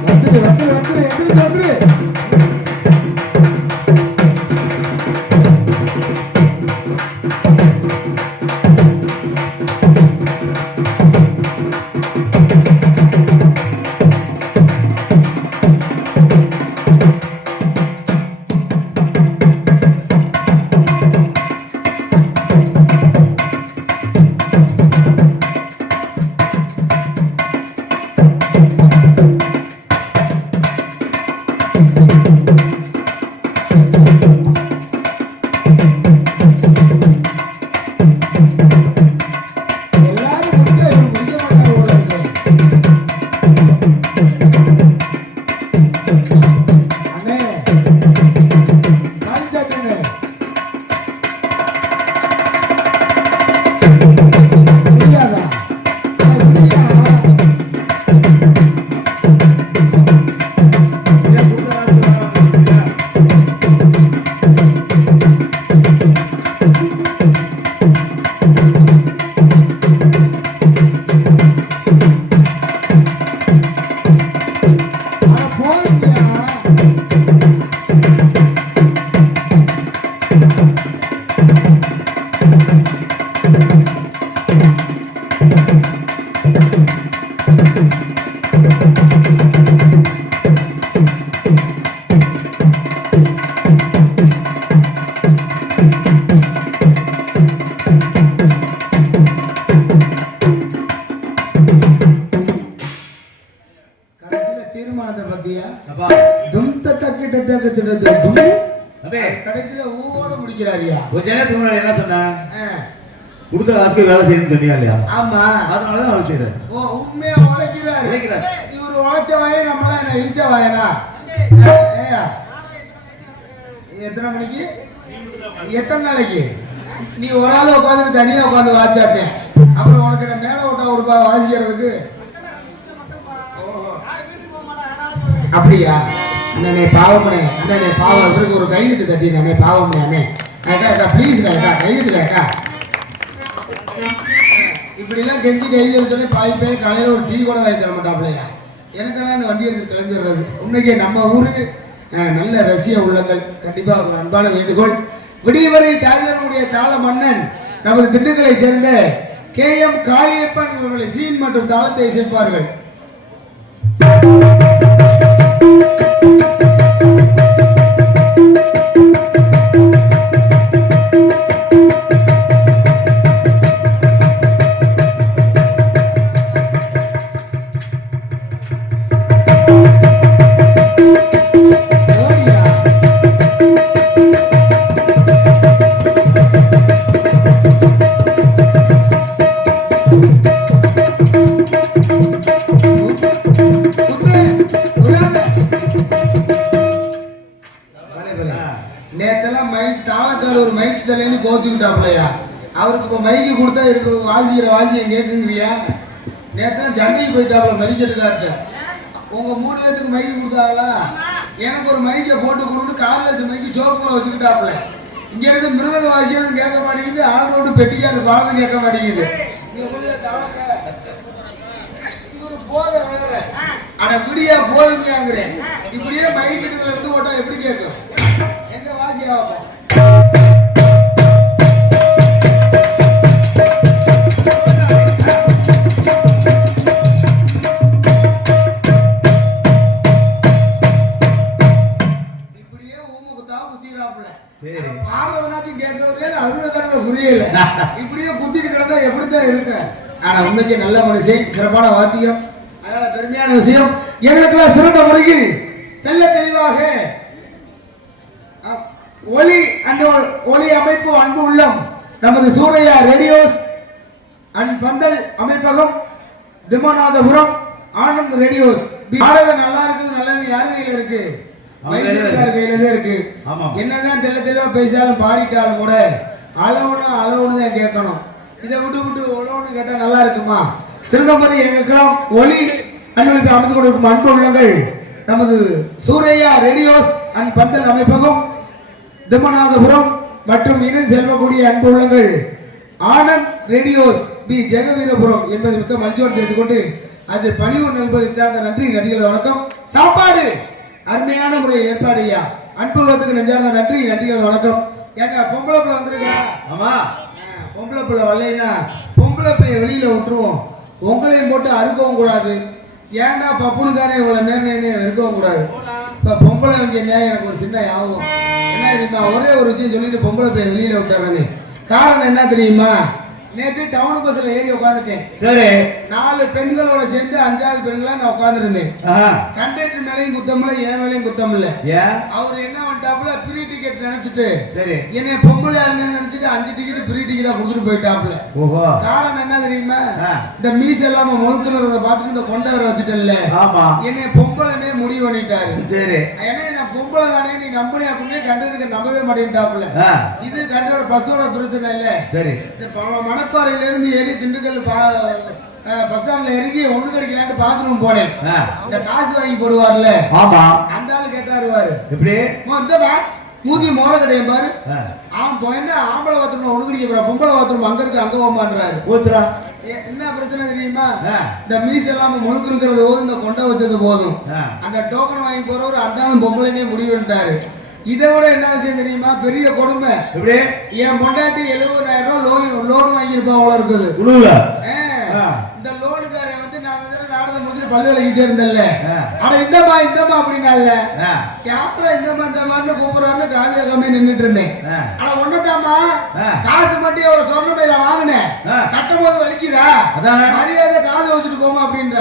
வந்துரு வந்துரு வந்துரு எந்திரிச்சு வந்துரு. எல்லாரும் முடிக்க மாட்டாங்க போல இருக்கு. அண்ணே காஞ்சாக்கண்ணே முடியாதா? முடியா ஏன் புது ராஜு அட போறியா? கடைசியில தீர்மானத்தை பத்தியா அப்பா தும் தக்கிட்ட தக்கத்திட்ட தும் அபே கடைசியில ஊவோட முடிக்கிறாரியா. கொஞ்ச நேரத்துக்கு முன்னாடி என்ன சொன்னேன் கொடுத்த காசுக்கு வேலை செய்யணும்னு சொன்னியா இல்லையா ஆமா அதனாலதான் அவர் செய்யறாரு ஓ உண்மையா உழைக்கிறாரு. உழைக்கிறார். இவர் உழைச்ச வாயே நம்மளா என்ன இழிச்ச வாயனா? ஏயா எத்தனை மணிக்கு எத்தனை நாளைக்கு நீ ஒரு ஆள் உட்காந்துட்டு தனியா உட்காந்து வாச்சாட்டேன். அப்புறம் உனக்கு நான் மேல ஓட்ட கொடுப்பா வாசிக்கிறதுக்கு. அப்படியா அண்ணே பாவம்ண்ணே அண்ணே பாவம் இவருக்கு ஒரு கைதுட்டு தட்டினே அண்ணே பாவம்ண்ணே அண்ணே அக்கா அக்கா ப்ளீஸ்க்கா அக்கா கைதுல அக்கா இப்படிலாம் கெஞ்சி கைது வச்சோடனே பாய் போய் காலையில் ஒரு டீ கூட வாங்கி தர மாட்டாப்லையா. எனக்கெல்லாம் வண்டி எடுத்து கிளம்பிடுறது. உன்னைக்கு நம்ம ஊருக்கு நல்ல ரசிய உள்ளங்கள் கண்டிப்பாக ஒரு அன்பான வேண்டுகோள். விடியவரை தாய்தனுடைய தாள மன்னன் நமது திண்டுக்கலை சேர்ந்த KM காளியப்பன் அவர்களை சீன் மற்றும் தாளத்தை இசைப்பார்கள். நேத்தெல்லாம் மைக் தாளக்கார் ஒரு மைக் தலைன்னு கோச்சுக்கிட்டாப்லையா. அவருக்கு இப்போ மைக்கு கொடுத்தா இருக்கு வாசிக்கிற வாசியம் கேட்குங்கிறியா? நேத்தெல்லாம் சண்டைக்கு போயிட்டாப்ல மைச்செடுக்கார்ட்ட. உங்க 3 பேத்துக்கு மைக்கு கொடுத்தாங்களா? எனக்கு ஒரு மைக்கை போட்டு கொடுன்னு காலில் மைக்கு சோப்புல வச்சுக்கிட்டாப்ல. இங்க இருந்து மிருக வாசியம் கேட்க மாட்டேங்குது, ஆள் ரோடு பெட்டிக்காரு பாடம் கேட்க மாட்டேங்குது. இவரு போத வேற அட விடியா போதுமையாங்கிறேன். இப்படியே மைக்கிட்டுல இருந்து ஓட்டா எப்படி கேட்கும்? எங்க வாசி ஆகும்? இப்படியே ஊமுக்குத்தா குத்திக்கிறாப்புல. பாவதனாச்சும் கேட்கறதுல அருளதான புரியல. இப்படியே குத்திட்டு கிடந்தா எப்படித்தான் இருக்கு? ஆனா உண்மைக்கு நல்ல மனுஷன், சிறப்பான வாத்தியம். அதனால பெருமையான விஷயம். எங்களுக்கெல்லாம் சிறந்த முறையில் தெல்ல தெளிவாக ஒலி அமைப்பு அன்பு உள்ளம் நமது சூரையா ரேடியோஸ் அண்ட் பந்தல் அமைப்பகம் திம்மநாதபுரம் ஆனந்த் ரேடியோஸ். நாடகம் நல்லா இருக்குது, நல்லது யார் கையில இருக்கு? மைசூர்கார் கையில தான் இருக்கு. என்னதான் தெல்ல தெளிவா பேசினாலும் பாடிட்டாலும் கூட அளவுன்னு தான் கேட்கணும். இதை விட்டு ஒலோன்னு கேட்டா நல்லா இருக்குமா? சிறந்த முறை எங்களுக்கெல்லாம் ஒலி அன்பளிப்பு அமைத்து கொண்டிருக்கும் அன்பு உள்ளங்கள் நமது சூரையா ரேடியோஸ் அண்ட் பந்தல் அமைப்பகம் திம்மநாதபுரம் மற்றும் இணைந்து செல்வக்கூடிய அன்பு உள்ளங்கள் ஆனந்த் ரேடியோஸ் பி ஜெகவீரபுரம் என்பது மிக்க மஞ்சோடு எடுத்துக்கொண்டு அது பணிவு நண்பதை சார்ந்த நன்றி நன்றிகள் வணக்கம். சாப்பாடு அருமையான முறை ஏற்பாடு ஐயா. அன்புள்ளத்துக்கு நெஞ்சார்ந்த நன்றி நன்றிகள் வணக்கம். ஏங்க பொம்பளை பிள்ளை வந்துருங்க. ஆமா பொம்பளை பிள்ளை வரலைன்னா பொம்பளை பிள்ளைய வெளியில விட்டுருவோம். உங்களையும் போட்டு அறுக்கவும் கூடாது. ஏன்டா பப்புனுக்காரே இவ்வளவு நேரம் இருக்கவும் கூடாது. இப்ப பொம்பளை வந்தீங்க எனக்கு ஒரு சின்ன ஞாபகம் என்ன தெரியுமா, ஒரே ஒரு விஷயம் சொல்லிட்டு பொம்பளை பிள்ளைய வெளியில விட்டுறானே. காரணம் என்ன தெரியுமா, நேற்று டவுன் பஸ்ல ஏறி உட்காந்துட்டேன். சரி 4 பெண்களோட சேர்ந்து 5வது பெண்களா நான் உட்காந்துருந்தேன். கண்டக்டர் மேலையும் குத்தம் இல்ல, என் மேலையும் குத்தம் இல்ல. அவர் என்ன பண்ணிட்டாப்புல ஃப்ரீ டிக்கெட் நினைச்சிட்டு என்னை பொம்பளை நினைச்சிட்டு 5 டிக்கெட் ஃப்ரீ டிக்கெட்டா கொடுத்துட்டு போயிட்டாப்புல. காரணம் என்ன தெரியுமா, இந்த மீச எல்லாம் முழுக்கிறத பார்த்துட்டு இந்த கொண்டை வர வச்சுட்டல என்னை பொம்பளைனே முடிவு பண்ணிட்டாரு. சரி ஏன்னா நான் பொம்பளை தானே நீ நம்பினே அப்படின்னு கண்டக்டருக்கு நம்பவே மாட்டேன்ட்டாப்புல. இது கண்டோட பஸ்ஸோட பிரச்சனை இல்ல. சரி இந்த மணப்பாறையில இருந்து ஏறி திண்டுக்கல் பஸ் ஸ்டாண்ட்ல இறங்கி ஒண்ணு கிடைக்கலான்னு பாத்ரூம் போனேன். இந்த காசு வாங்கி போடுவார்ல அந்த ஆள் கேட்டாருவாரு எப்படி இந்தப்பா மூஞ்சி மோர கிடையாது பாரு. அவன் போயிருந்தா ஆம்பளை பாத்ரூம் ஒண்ணு கிடைக்க போற, பொம்பளை பாத்ரூம் அங்க இருக்கு அங்க போமான்றாரு. என்ன பிரச்சனை தெரியுமா, இந்த மீஸ் எல்லாம் முழுக்குறது போதும், இந்த கொண்டை வச்சது போதும். அந்த டோக்கன் வாங்கி போறவர் அந்த பொம்பளைனே முடிவு பண்ணிட்டாரு. இதை விட என்ன விஷயம் தெரியுமா, பெரிய கொடுமை. என் பொண்டாட்டி 70,000 ரூபாய் லோன் வாங்கியிருப்பான் அவ்வளவு இருக்குது. இந்த லோனுக்காரன் வந்து நான் நாடகம் முடிச்சுட்டு பல்லு விளக்கிட்டே இருந்தேன்ல, ஆனா இந்தமா அப்படின்னால கேப்ல இந்த கூப்பிடுறாரு. காலையில கம்மி நின்றுட்டு இருந்தேன். ஆனா ஒண்ணுதாமா காசு மட்டும் ஒரு சொன்ன போய் நான் வாங்கினேன், கட்டும் போது வலிக்குதா மரியாதை காசை வச்சுட்டு போமா அப்படின்ற.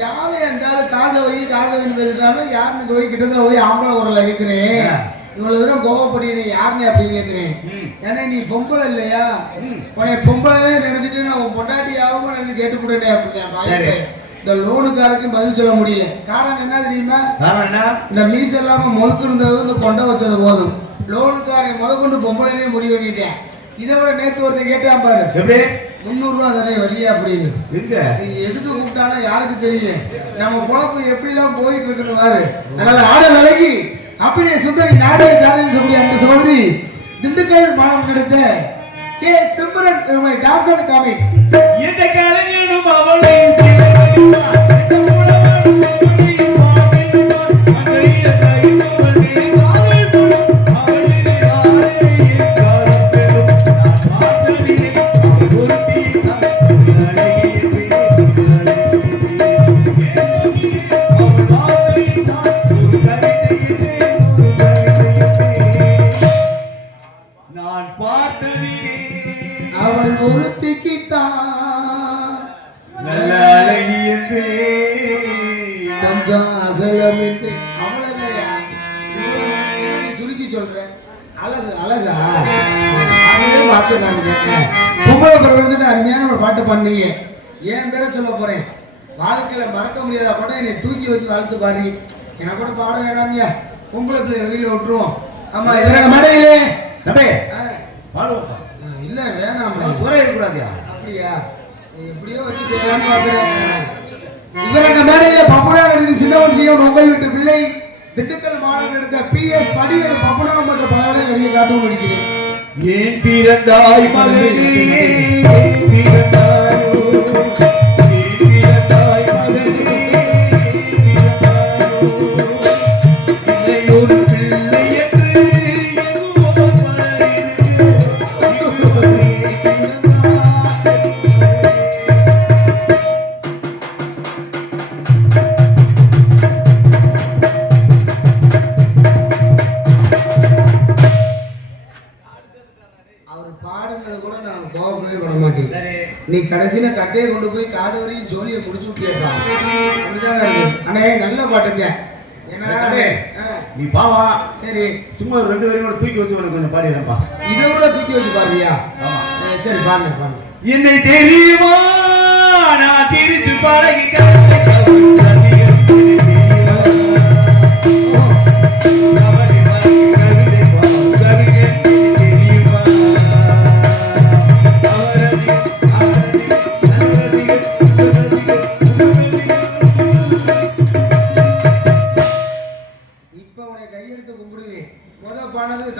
யாரு எந்தாலும் காசை வைன்னு பேசுறாரு. யாருன்னு போய் கிட்டத்தட்ட போய் ஆம்பளை ஊரில் இருக்கிறேன். இவ்வளவு தூரம் கோவப்படுறீங்க யாருன்னு அப்படின்னு கேட்கிறேன். ஏன்னா நீ பொம்பளை இல்லையா, உன்னை பொம்பளை நினைச்சிட்டு நான் உன் பொண்டாட்டியாகவும் நினைச்சு கேட்டுக்கூடனே அப்படின்னு இந்த லோனுக்காரருக்கு பதில் சொல்ல முடியல. காரணம் என்ன தெரியுமா, இந்த மீஸ் எல்லாம் முழுக்க இருந்தது இந்த கொண்டை வச்சது போதும். லோனுக்காரன் கொண்டு பொம்பளைனே முடிவு பண்ணிட்டேன். இதை விட நேற்று ஒருத்தர் கேட்டான் பாரு, 300 ரூபா தானே வரியா அப்படின்னு. எதுக்கு கூப்பிட்டானா யாருக்கு தெரியும், நம்ம பொழப்பு எப்படிதான் போயிட்டு இருக்குன்னு பாரு. அதனால ஆட விலகி அப்படியே சுந்தரி நாடக தாரின்னு சொல்லி அந்த சோதரி திண்டுக்கல் மாணவன் எடுத்த கே சிம்ரன் பெருமை டான்சர் காமி இந்த கலைஞனும் அவளை அவள் ஒருத்திக்குத்தான் கொஞ்சம் அகலம் என்று அவள் இல்லையா, சுருக்கி சொல்றேன். அழகு அழகா அதே பார்த்து நான் கேட்கிறேன். பொம்பளை பிறகு அருமையான ஒரு பாட்டு பண்ணீங்க. என் பேரை சொல்ல போறேன். வாழ்க்கையில மறக்க முடியாத பாட்டை என்னை தூக்கி வச்சு வளர்த்து பாரு. என்ன கூட பாட வேணாமியா, பொம்பளை பிள்ளை வெளியில விட்டுருவோம். ஆமா இவரங்க மேடையிலே இல்ல வேணாமா ஒரே இருக்கக்கூடாதியா அப்படியா, எப்படியோ வச்சு செய்யலாம்னு பாக்குறேன். இவரங்க மேடையில பப்புனா நடிக்கும் சின்னவன் செய்யும் உங்கள் வீட்டு பிள்ளை திண்டுக்கல் மாணவன் எடுத்த PS வடிவேல் பப்புனா மற்ற பலரை நடிகை காத்தும் நடிக்கிறேன். ஏன் பிறந்தாய் மகளே நீ கடைசியில கட்டையை கொண்டு போய் காடு வரையும் ஜோலியை முடிச்சு விட்டியப்பா. அப்படிதானே இருக்கு. அண்ணே நல்ல பாட்டுங்க. நீ பாவா சரி சும்மா 2 வரையும் தூக்கி வச்சு உனக்கு கொஞ்சம் பாடிடுறப்பா. இதை கூட தூக்கி வச்சு பாருவியா? சரி பாருங்க. என்னை தெரியுமா நான் திரித்து பழகி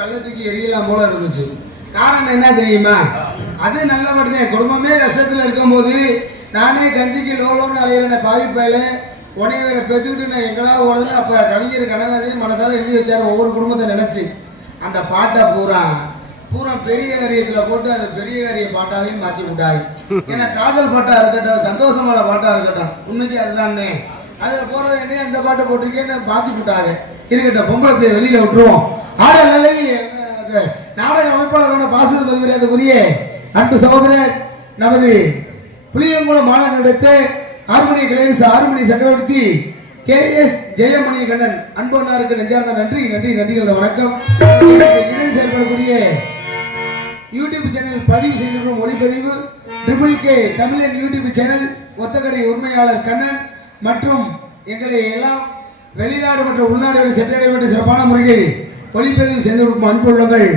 கள்ள தூக்கி எரியலாம் போல இருந்துச்சு. காரணம் என்ன தெரியுமா, அது நல்ல மட்டும்தான் குடும்பமே கஷ்டத்துல இருக்கும்போது நானே கஞ்சிக்கு லோலோன்னு அலையிறேன் பாவிப்பையில உனைய வேற பெற்றுக்கிட்டு நான் எங்கடா ஓடுதுன்னு அப்ப கவிஞர் கனகாதேவி மனசார எழுதி வச்சாரு ஒவ்வொரு குடும்பத்தை நினைச்சு அந்த பாட்டை பூரா பெரிய காரியத்துல போட்டு அது பெரிய காரிய பாட்டாவையும் மாத்தி விட்டாங்க. ஏன்னா காதல் பாட்டா இருக்கட்டும் சந்தோஷமான பாட்டா இருக்கட்டும் உண்மைக்கு அதுதானே அதுல போறது என்ன இந்த பாட்டை போட்டிருக்கேன்னு மாத்தி விட்டாங்க. இருக்கட்டும் பொம்பளை போய் வெளியில விட்டுருவோம். ஆடல் நிலை நாடக அமைப்பாளரோட பாசத்து மதிமரியாதைக்குரிய அன்பு சகோதரர் நமது புளியங்குளம் மாநகர் நடத்த ஆறுமணி கலைஞர் ஆறுமணி சக்கரவர்த்தி KS ஜெயமணி கண்ணன் அன்போனாருக்கு நெஞ்சார்ந்த நன்றி நன்றி நன்றிகள் வணக்கம். இணைந்து செயல்படக்கூடிய யூடியூப் சேனல் பதிவு செய்திருக்கும் ஒளிப்பதிவு ட்ரிபிள் K தமிழன் யூடியூப் சேனல் ஒத்தக்கடை உரிமையாளர் கண்ணன் மற்றும் எங்களை எல்லாம் வெளிநாடு மற்றும் உள்நாடு சென்றடைய வேண்டிய சிறப்பான முறையில் ஒளிப்பதிவு செய்து கொடுக்கும் அன்புள்ளங்கள்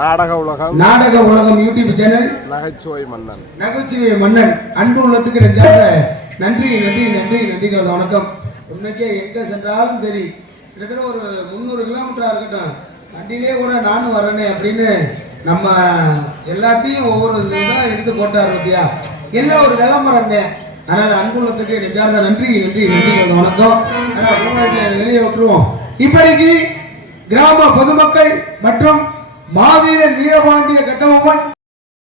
நாடக உலகம் யூடியூப் சேனல் நகைச்சுவை மன்னன் அன்பு உள்ளத்துக்கு நெஞ்சார்ந்த நன்றி நன்றி நன்றி நன்றிகள் வணக்கம். உண்மைக்கே எங்க சென்றாலும் சரி கிட்டத்தட்ட ஒரு 300 கிலோமீட்டரா இருக்கட்டும் வண்டியிலே கூட நானும் வரேனே அப்படின்னு நம்ம எல்லாத்தையும் ஒவ்வொரு இதாக எடுத்து போட்டார் பத்தியா எல்லாம் ஒரு விளம்பரம் தான். அதனால அன்புள்ளத்துக்கு நெஞ்சார்ந்த நன்றி நன்றி நன்றிகள் வணக்கம். ஆனால் வெளியே விட்டுருவோம். இப்படிக்கு கிராம பொதுமக்கள் மற்றும் மாவீரன் வீரபாண்டிய கட்டபொம்மன்